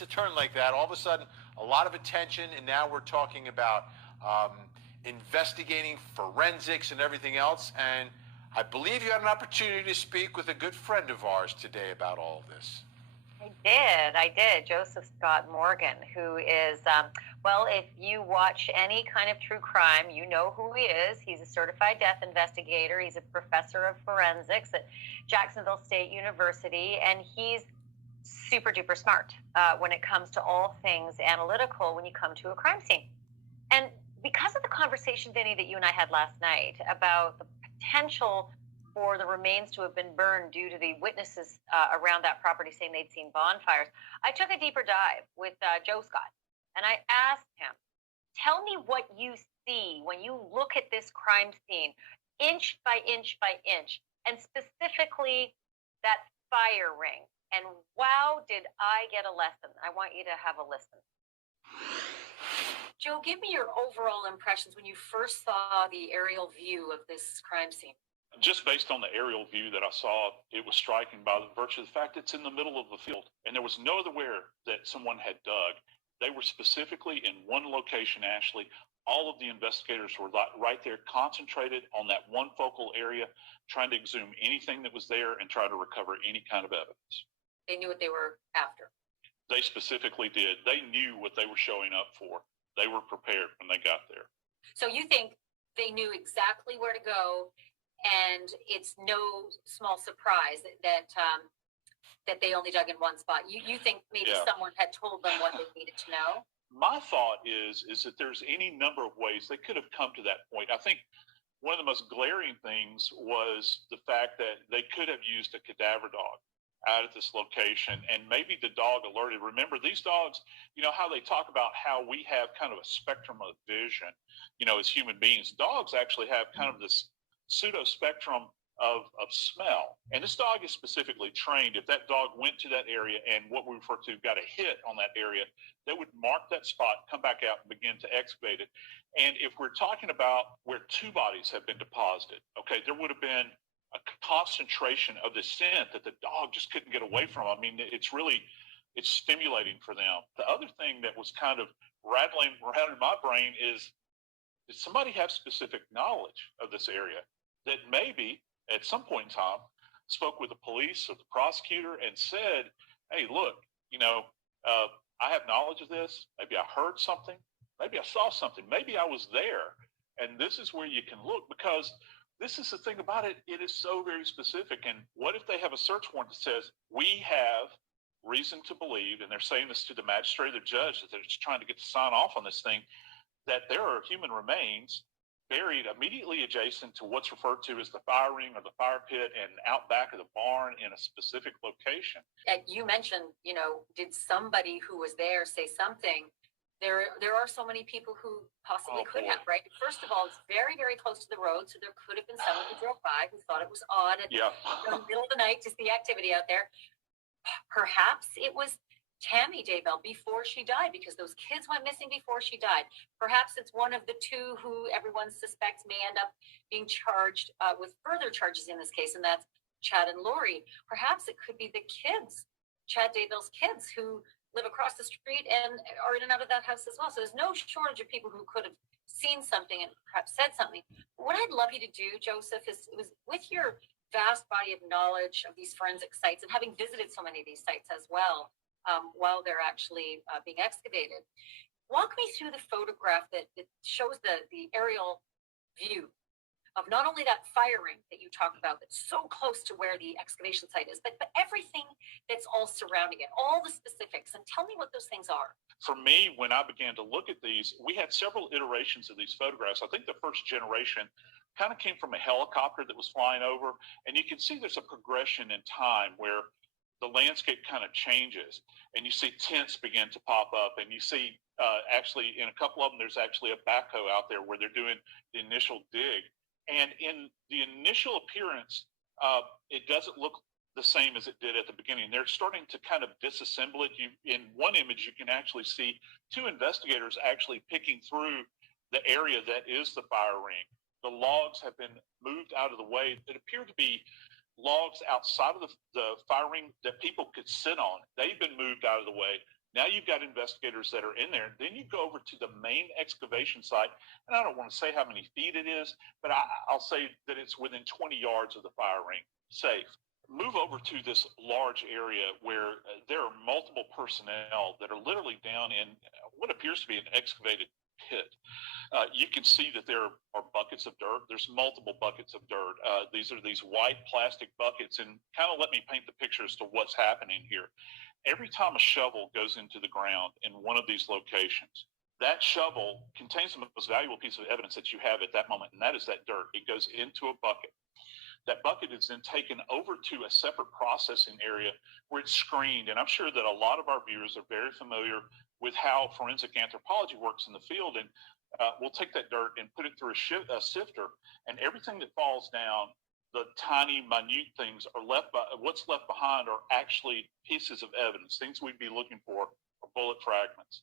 takes a turn like that, all of a sudden, a lot of attention, and now we're talking about investigating forensics and everything else. And I believe you had an opportunity to speak with a good friend of ours today about all of this. I did. Joseph Scott Morgan, who is, well, if you watch any kind of true crime, you know who he is. He's a certified death investigator. He's a professor of forensics at Jacksonville State University, and he's super duper smart when it comes to all things analytical when you come to a crime scene. And because of the conversation, Vinny, that you and I had last night about the potential for the remains to have been burned due to the witnesses around that property saying they'd seen bonfires, I took a deeper dive with Joe Scott, and I asked him, tell me what you see when you look at this crime scene, inch by inch by inch, and specifically that fire ring. And wow, did I get a lesson. I want you to have a listen. Joe, give me your overall impressions when you first saw the aerial view of this crime scene. Just based on the aerial view that I saw, it was striking by the virtue of the fact it's in the middle of the field, and there was no other where that someone had dug. They were specifically in one location, Ashley. All of the investigators were right there, concentrated on that one focal area, trying to exhume anything that was there and try to recover any kind of evidence. They knew what they were after. They specifically did. They knew what they were showing up for. They were prepared when they got there. So you think they knew exactly where to go, and it's no small surprise that they only dug in one spot. You think maybe someone had told them what they needed to know? My thought is that there's any number of ways they could have come to that point. I think one of the most glaring things was the fact that they could have used a cadaver dog out at this location, and maybe the dog alerted. Remember, these dogs, you know how they talk about how we have kind of a spectrum of vision, you know, as human beings. Dogs actually have kind of this pseudo spectrum of smell. And this dog is specifically trained. If that dog went to that area and what we refer to got a hit on that area, they would mark that spot, come back out and begin to excavate it. And if we're talking about where two bodies have been deposited, okay, there would have been a concentration of the scent that the dog just couldn't get away from. I mean, it's stimulating for them. The other thing that was kind of rattling around in my brain is, did somebody have specific knowledge of this area that maybe at some point in time spoke with the police or the prosecutor and said, hey, look, you know, I have knowledge of this. Maybe I heard something. Maybe I saw something. Maybe I was there. And this is where you can look, because this is the thing about it. It is so very specific. And what if they have a search warrant that says, we have reason to believe, and they're saying this to the magistrate or the judge that they're just trying to get to sign off on this thing, that there are human remains buried immediately adjacent to what's referred to as the fire ring or the fire pit and out back of the barn in a specific location. And you mentioned, you know, did somebody who was there say something? There are so many people who possibly could have, right? First of all, it's very, very close to the road, so there could have been someone who drove by who thought it was odd in the middle of the night to see activity out there. Perhaps it was Tammy Daybell before she died, because those kids went missing before she died. Perhaps it's one of the two who everyone suspects may end up being charged with further charges in this case, and that's Chad and Lori. Perhaps it could be the kids, Chad Daybell's kids, who live across the street and are in and out of that house as well. So there's no shortage of people who could have seen something and perhaps said something. What I'd love you to do, Joseph, is with your vast body of knowledge of these forensic sites and having visited so many of these sites as well, while they're actually being excavated. Walk me through the photograph that shows the aerial view of not only that fire ring that you talk about that's so close to where the excavation site is, but everything that's all surrounding it, all the specifics, and tell me what those things are. For me, when I began to look at these, we had several iterations of these photographs. I think the first generation kind of came from a helicopter that was flying over, and you can see there's a progression in time where the landscape kind of changes, and you see tents begin to pop up, and you see actually in a couple of them, there's actually a backhoe out there where they're doing the initial dig. And in the initial appearance, it doesn't look the same as it did at the beginning. They're starting to kind of disassemble it. In one image, you can actually see two investigators actually picking through the area that is the fire ring. The logs have been moved out of the way. It appeared to be logs outside of the fire ring that people could sit on. They've been moved out of the way. Now you've got investigators that are in there. Then you go over to the main excavation site, and I don't want to say how many feet it is, but I'll say that it's within 20 yards of the fire ring, safe. Move over to this large area where there are multiple personnel that are literally down in what appears to be an excavated pit. You can see that there are buckets of dirt. There's multiple buckets of dirt. These are these white plastic buckets, and kind of let me paint the picture as to what's happening here. Every time a shovel goes into the ground in one of these locations, that shovel contains the most valuable piece of evidence that you have at that moment, and that is that dirt. It goes into a bucket. That bucket is then taken over to a separate processing area where it's screened. And I'm sure that a lot of our viewers are very familiar with how forensic anthropology works in the field. And we'll take that dirt and put it through a sifter, and everything that falls down, the tiny, minute things are left by what's left behind are actually pieces of evidence. Things we'd be looking for are bullet fragments,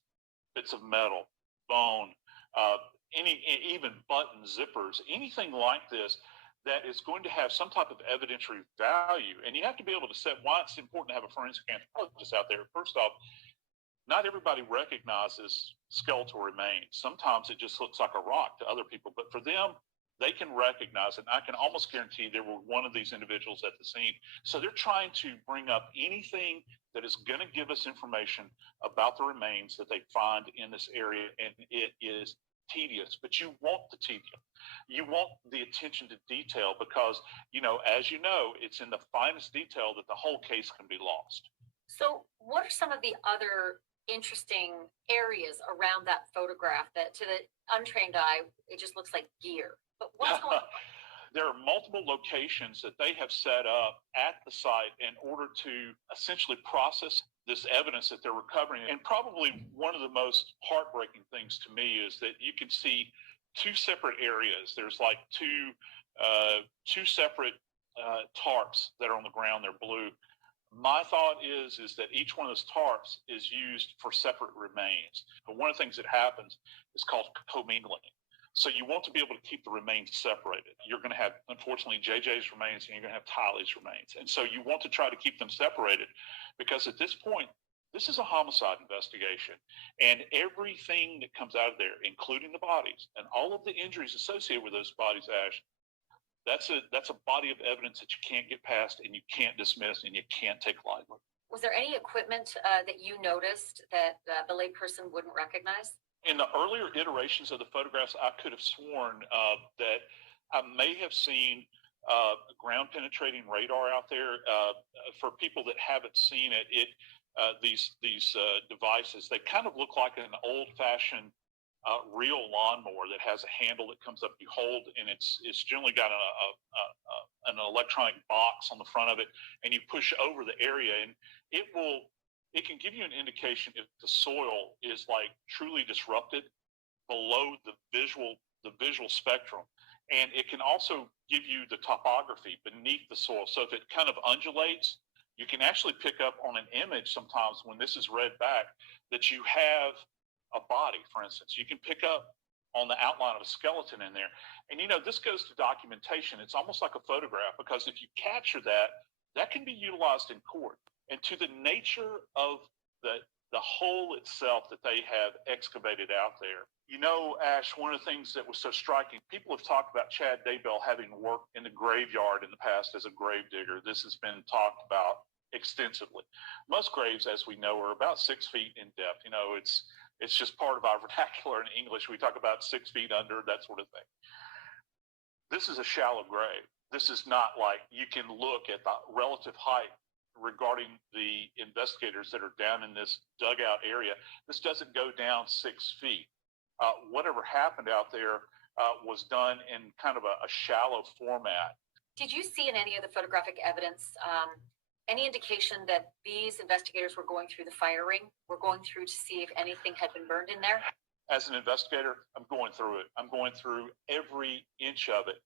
bits of metal, bone, even buttons, zippers, anything like this that is going to have some type of evidentiary value. And you have to be able to set why it's important to have a forensic anthropologist out there. First off, not everybody recognizes skeletal remains. Sometimes it just looks like a rock to other people, but for them, they can recognize it. And I can almost guarantee there were one of these individuals at the scene. So they're trying to bring up anything that is going to give us information about the remains that they find in this area. And it is tedious, but you want the tedium. You want the attention to detail because, as you know, it's in the finest detail that the whole case can be lost. So what are some of the other interesting areas around that photograph that to the untrained eye, it just looks like gear? But what's going on? There are multiple locations that they have set up at the site in order to essentially process this evidence that they're recovering. And probably one of the most heartbreaking things to me is that you can see two separate areas. There's like two separate tarps that are on the ground. They're blue. My thought is that each one of those tarps is used for separate remains. But one of the things that happens is called commingling. So you want to be able to keep the remains separated. You're going to have, unfortunately, JJ's remains, and you're going to have Tylee's remains. And so you want to try to keep them separated because at this point, this is a homicide investigation. And everything that comes out of there, including the bodies and all of the injuries associated with those bodies, Ash, that's a body of evidence that you can't get past and you can't dismiss and you can't take lightly. Was there any equipment that you noticed that the layperson wouldn't recognize? In the earlier iterations of the photographs, I could have sworn that I may have seen ground penetrating radar out there. For people that haven't seen it, these devices, they kind of look like an old-fashioned reel lawnmower that has a handle that comes up, you hold, and it's generally got an electronic box on the front of it, and you push over the area, and it can give you an indication if the soil is like truly disrupted below the visual spectrum. And it can also give you the topography beneath the soil. So if it kind of undulates, you can actually pick up on an image sometimes when this is read back that you have a body, for instance. You can pick up on the outline of a skeleton in there. And, this goes to documentation. It's almost like a photograph because if you capture that, that can be utilized in court. And to the nature of the hole itself that they have excavated out there. Ash, one of the things that was so striking, people have talked about Chad Daybell having worked in the graveyard in the past as a grave digger. This has been talked about extensively. Most graves, as we know, are about 6 feet in depth. It's just part of our vernacular in English. We talk about 6 feet under, that sort of thing. This is a shallow grave. This is not like you can look at the relative height regarding the investigators that are down in this dugout area. This doesn't go down 6 feet. Whatever happened out there was done in kind of a shallow format. Did you see in any of the photographic evidence any indication that these investigators were going through the fire ring, were going through to see if anything had been burned in there? As an investigator, I'm going through it. I'm going through every inch of it.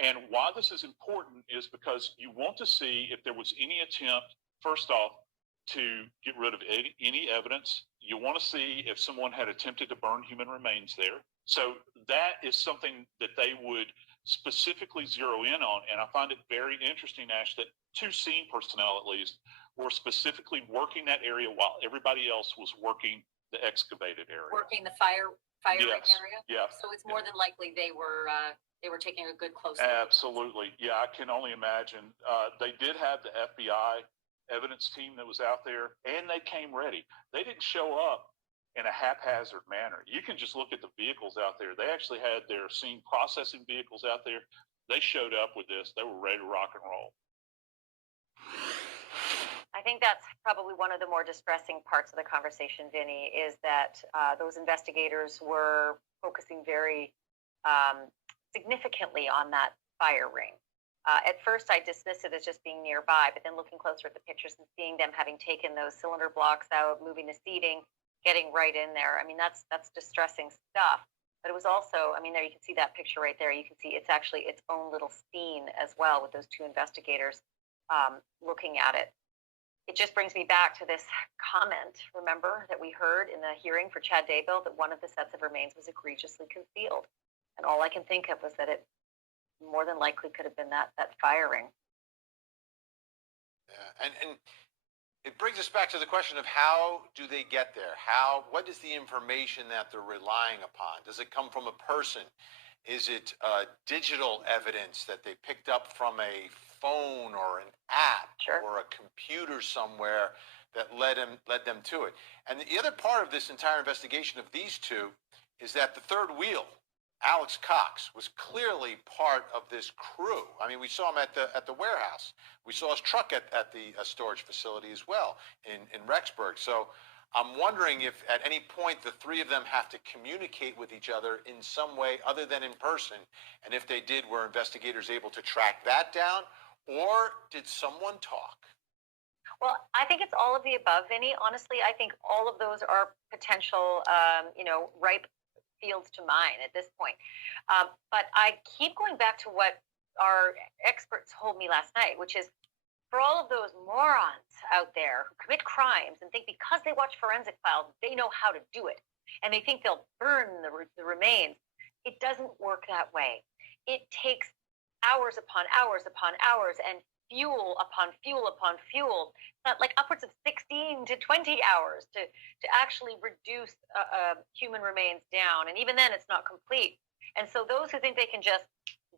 And why this is important is because you want to see if there was any attempt, first off, to get rid of any evidence. You want to see if someone had attempted to burn human remains there. So that is something that they would specifically zero in on. And I find it very interesting, Ash, that 2 scene personnel, at least, were specifically working that area while everybody else was working the excavated area. Working the fire Yes. area. Yeah. So it's more than likely they were taking a good close look. Absolutely. Yeah, I can only imagine. They did have the FBI evidence team that was out there, and they came ready. They didn't show up in a haphazard manner. You can just look at the vehicles out there. They actually had their scene processing vehicles out there. They showed up with this. They were ready to rock and roll. I think that's probably one of the more distressing parts of the conversation, Vinny, is that those investigators were focusing very significantly on that fire ring. At first, I dismissed it as just being nearby, but then looking closer at the pictures and seeing them having taken those cylinder blocks out, moving the seating, getting right in there. I mean, that's distressing stuff. But it was also, I mean, there you can see that picture right there. You can see it's actually its own little scene as well with those two investigators looking at it. It just brings me back to this comment, remember, that we heard in the hearing for Chad Daybell, that one of the sets of remains was egregiously concealed. And all I can think of was that it more than likely could have been that firing. Yeah, and it brings us back to the question of how do they get there? What is the information that they're relying upon? Does it come from a person? Is it digital evidence that they picked up from a phone or an app or a computer somewhere that led them to it? And the other part of this entire investigation of these two is that the third wheel, Alex Cox, was clearly part of this crew. I mean, we saw him at the warehouse. We saw his truck at the storage facility as well in Rexburg. So I'm wondering if at any point the three of them have to communicate with each other in some way other than in person. And if they did, were investigators able to track that down? Or did someone talk? Well, I think it's all of the above, Vinny. Honestly, I think all of those are potential, ripe fields to mine at this point. But I keep going back to what our experts told me last night, which is for all of those morons out there who commit crimes and think because they watch forensic files, they know how to do it, and they think they'll burn the remains. It doesn't work that way. It takes hours upon hours upon hours and fuel upon fuel upon fuel, like upwards of 16 to 20 hours to actually reduce human remains down. And even then, it's not complete. And so those who think they can just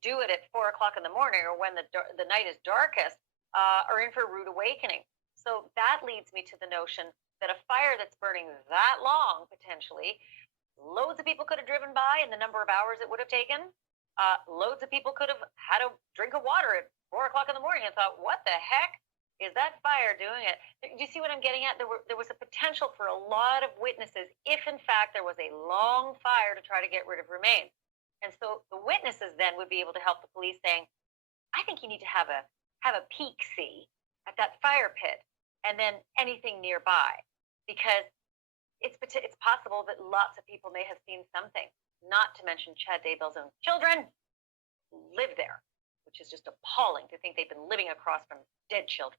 do it at 4 o'clock in the morning or when the night is darkest are in for a rude awakening. So that leads me to the notion that a fire that's burning that long, potentially, loads of people could have driven by in the number of hours it would have taken. Loads of people could have had a drink of water at 4 o'clock in the morning and thought, what the heck is that fire doing it? Do you see what I'm getting at? There was a potential for a lot of witnesses if, in fact, there was a long fire to try to get rid of remains. And so the witnesses then would be able to help the police saying, I think you need to have a peek-see at that fire pit and then anything nearby, because it's possible that lots of people may have seen something, not to mention Chad Daybell's own children live there, which is just appalling to think they've been living across from dead children.